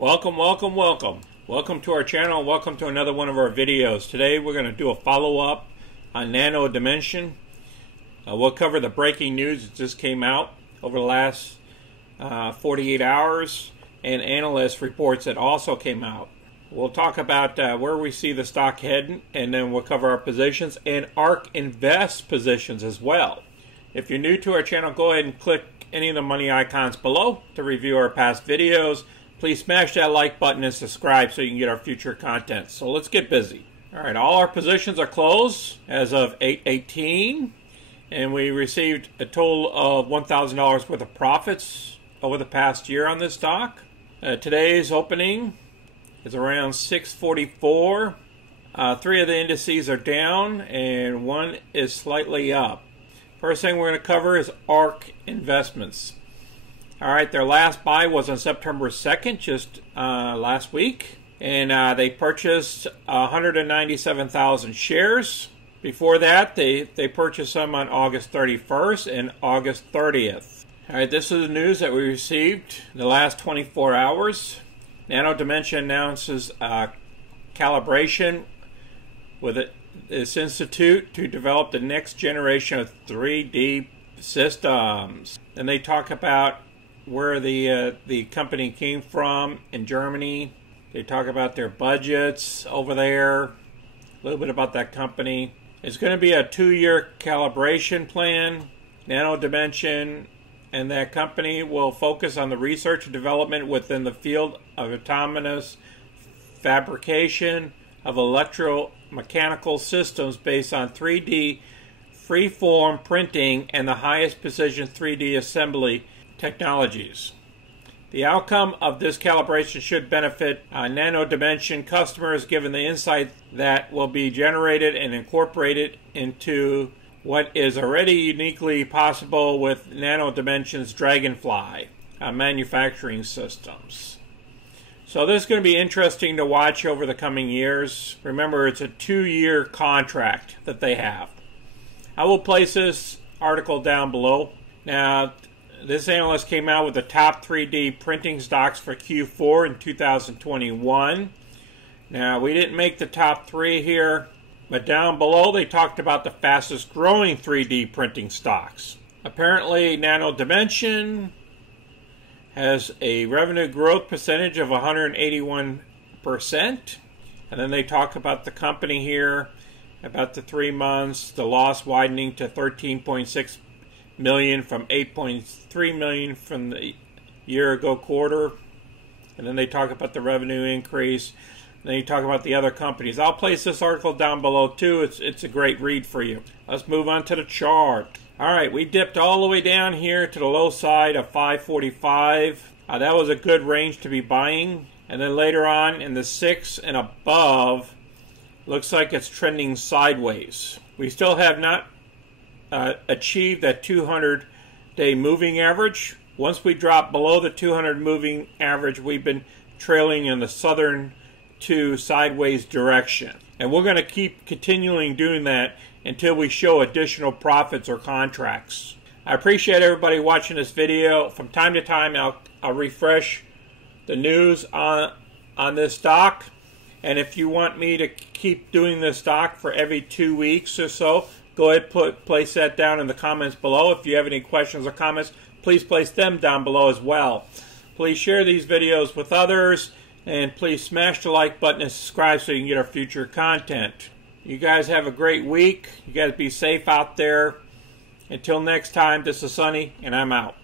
Welcome to our channel. Welcome to another one of our videos. Today we're going to do a follow-up on Nano Dimension. We'll cover the breaking news that just came out over the last 48 hours and analyst reports that also came out. We'll talk about where we see the stock heading, and then we'll cover our positions and ARK Invest positions as well. If you're new to our channel, go ahead and click any of the money icons below to review our past videos. Please smash that like button and subscribe so you can get our future content. So let's get busy. All right, all our positions are closed as of 8/18, and we received a total of $1,000 worth of profits over the past year on this stock. Today's opening is around 644. Three of the indices are down and one is slightly up. First thing we're going to cover is ARK Investments. All right, their last buy was on September 2nd, just last week, and they purchased 197,000 shares. Before that, they purchased some on August 31st and August 30th. All right, this is the news that we received in the last 24 hours. Nano Dimension announces calibration with this institute to develop the next generation of 3D systems. And they talk about where the company came from in Germany. They talk about their budgets over there, a little bit about that company. It's going to be a 2-year calibration plan. Nano Dimension and that company will focus on the research and development within the field of autonomous fabrication of electromechanical systems based on 3D freeform printing and the highest precision 3D assembly technologies. The outcome of this calibration should benefit Nano Dimension customers, given the insight that will be generated and incorporated into what is already uniquely possible with Nano Dimension's Dragonfly manufacturing systems. So this is going to be interesting to watch over the coming years. Remember, it's a 2-year contract that they have. I will place this article down below. Now, this analyst came out with the top 3D printing stocks for Q4 in 2021. Now, we didn't make the top 3 here, but down below they talked about the fastest growing 3D printing stocks. Apparently, Nano Dimension has a revenue growth percentage of 181%. And then they talk about the company here, about the 3 months, the loss widening to 13.6 million from 8.3 million from the year ago quarter. And then they talk about the revenue increase. And then you talk about the other companies. I'll place this article down below too. It's a great read for you. Let's move on to the chart. All right, we dipped all the way down here to the low side of 545. That was a good range to be buying. And then later on in the 6 and above, looks like it's trending sideways. We still have not achieved that 200-day moving average. Once we drop below the 200 moving average, we've been trailing in the southern to sideways direction. And we're going to keep continuing doing that until we show additional profits or contracts. I appreciate everybody watching this video. From time to time, I'll refresh the news on this stock. And if you want me to keep doing this stock for every 2 weeks or so, go ahead and place that down in the comments below. If you have any questions or comments, please place them down below as well. Please share these videos with others, and please smash the like button and subscribe so you can get our future content. You guys have a great week. You guys be safe out there. Until next time, this is Sonny, and I'm out.